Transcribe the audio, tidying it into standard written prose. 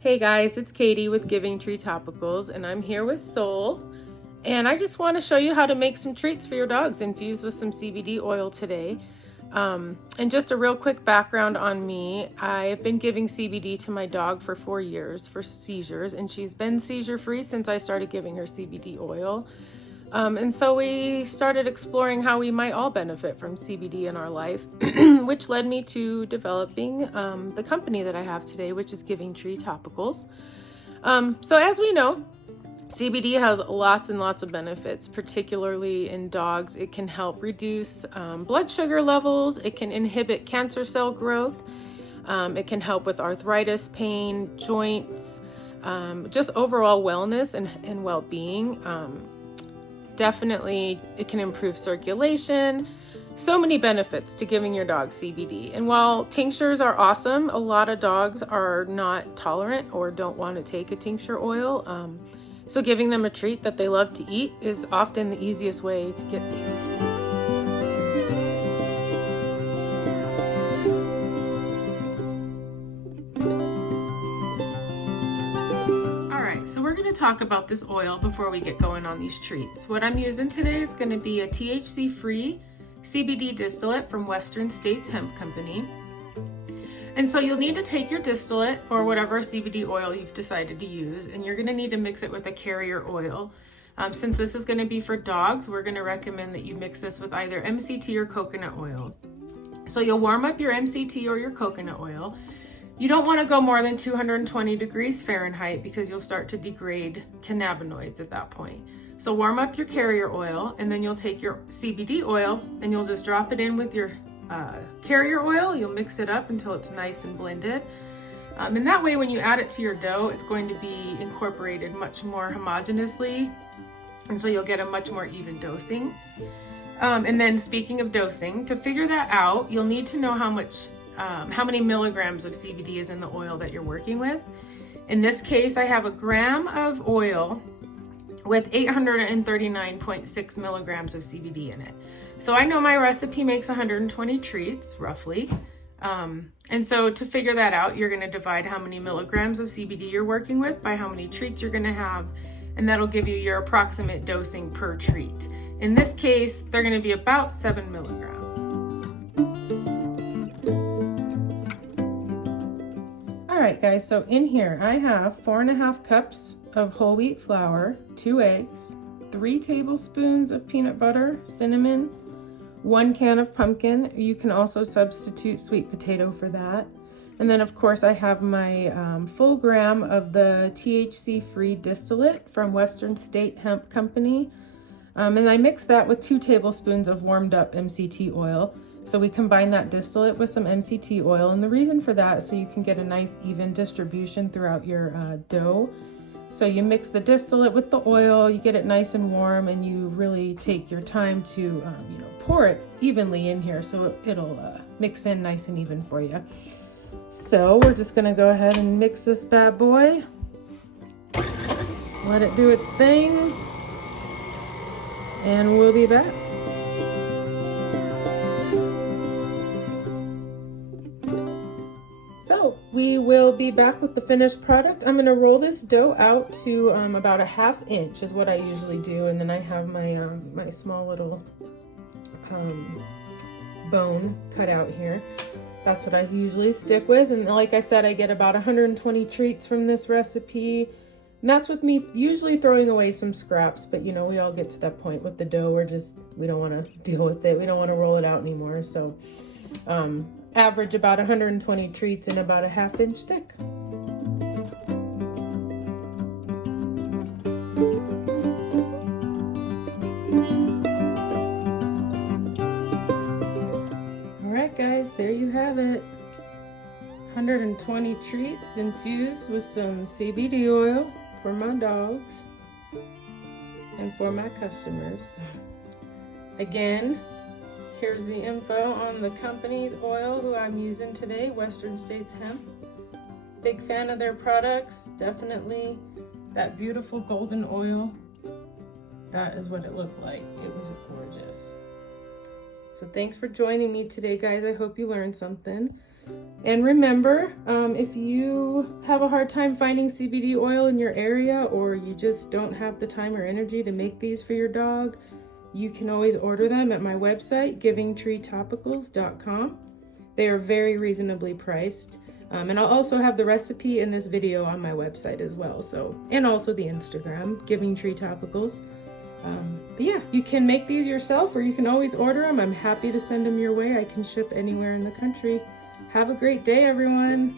Hey guys, it's Katie with Giving Tree Topicals, and I'm here with Soul. And I just want to show you how to make some treats for your dogs infused with some CBD oil today. And just a real quick background on me. I've been giving CBD to my dog for 4 years for seizures, and she's been seizure free since I started giving her CBD oil. And so we started exploring how we might all benefit from CBD in our life, which led me to developing the company that I have today, which is Giving Tree Topicals. So as we know, CBD has lots and lots of benefits, particularly in dogs. It can help reduce blood sugar levels. It can inhibit cancer cell growth. It can help with arthritis, pain, joints, just overall wellness and well-being. Definitely, it can improve circulation. So many benefits to giving your dog CBD. And while tinctures are awesome, a lot of dogs are not tolerant or don't want to take a tincture oil. So giving them a treat that they love to eat is often the easiest way to get CBD. So we're going to talk about this oil before we get going on these treats. What I'm using today is going to be a THC-free CBD distillate from Western States Hemp Company. And so you'll need to take your distillate or whatever CBD oil you've decided to use, and you're going to need to mix it with a carrier oil. Since this is going to be for dogs, we're going to recommend that you mix this with either MCT or coconut oil. So you'll warm up your MCT or your coconut oil. You don't want to go more than 220 degrees Fahrenheit because you'll start to degrade cannabinoids at that point. So warm up your carrier oil, and then you'll take your CBD oil and you'll just drop it in with your carrier oil. You'll mix it up until it's nice and blended. And that way when you add it to your dough, it's going to be incorporated much more homogeneously. And so you'll get a much more even dosing. And then speaking of dosing, to figure that out, you'll need to know how many milligrams of CBD is in the oil that you're working with. In this case, I have a gram of oil with 839.6 milligrams of CBD in it. So I know my recipe makes 120 treats, roughly. And so to figure that out, you're gonna divide how many milligrams of CBD you're working with by how many treats you're gonna have, and that'll give you your approximate dosing per treat. In this case, they're gonna be about 7 milligrams. All right, guys, so in here I have 4.5 cups of whole wheat flour, 2 eggs, 3 tablespoons of peanut butter, cinnamon, 1 can of pumpkin. You can also substitute sweet potato for that. And then of course I have my full gram of the THC-free distillate from Western State Hemp Company. And I mix that with 2 tablespoons of warmed up MCT oil. So we combine that distillate with some MCT oil, and the reason for that is so you can get a nice even distribution throughout your dough. So you mix the distillate with the oil, you get it nice and warm, and you really take your time to pour it evenly in here so it'll mix in nice and even for you. So we're just gonna go ahead and mix this bad boy. Let it do its thing, and we'll be back. So we will be back with the finished product. I'm going to roll this dough out to about 1/2 inch is what I usually do, and then I have my my small little bone cut out here. That's what I usually stick with, and like I said, I get about 120 treats from this recipe, and that's with me usually throwing away some scraps, but we all get to that point with the dough where we don't want to deal with it. We don't want to roll it out anymore, so average about 120 treats and about 1/2 inch thick. All right, guys, there you have it. 120 treats infused with some CBD oil for my dogs and for my customers. Again, here's the info on the company's oil who I'm using today, Western States Hemp. Big fan of their products, definitely that beautiful golden oil. That is what it looked like. It was gorgeous. So thanks for joining me today, guys. I hope you learned something. And remember, if you have a hard time finding CBD oil in your area, or you just don't have the time or energy to make these for your dog, you can always order them at my website, givingtreetopicals.com. They are very reasonably priced. And I'll also have the recipe in this video on my website as well. And also the Instagram, Giving Tree Topicals. But yeah, you can make these yourself, or you can always order them. I'm happy to send them your way. I can ship anywhere in the country. Have a great day, everyone.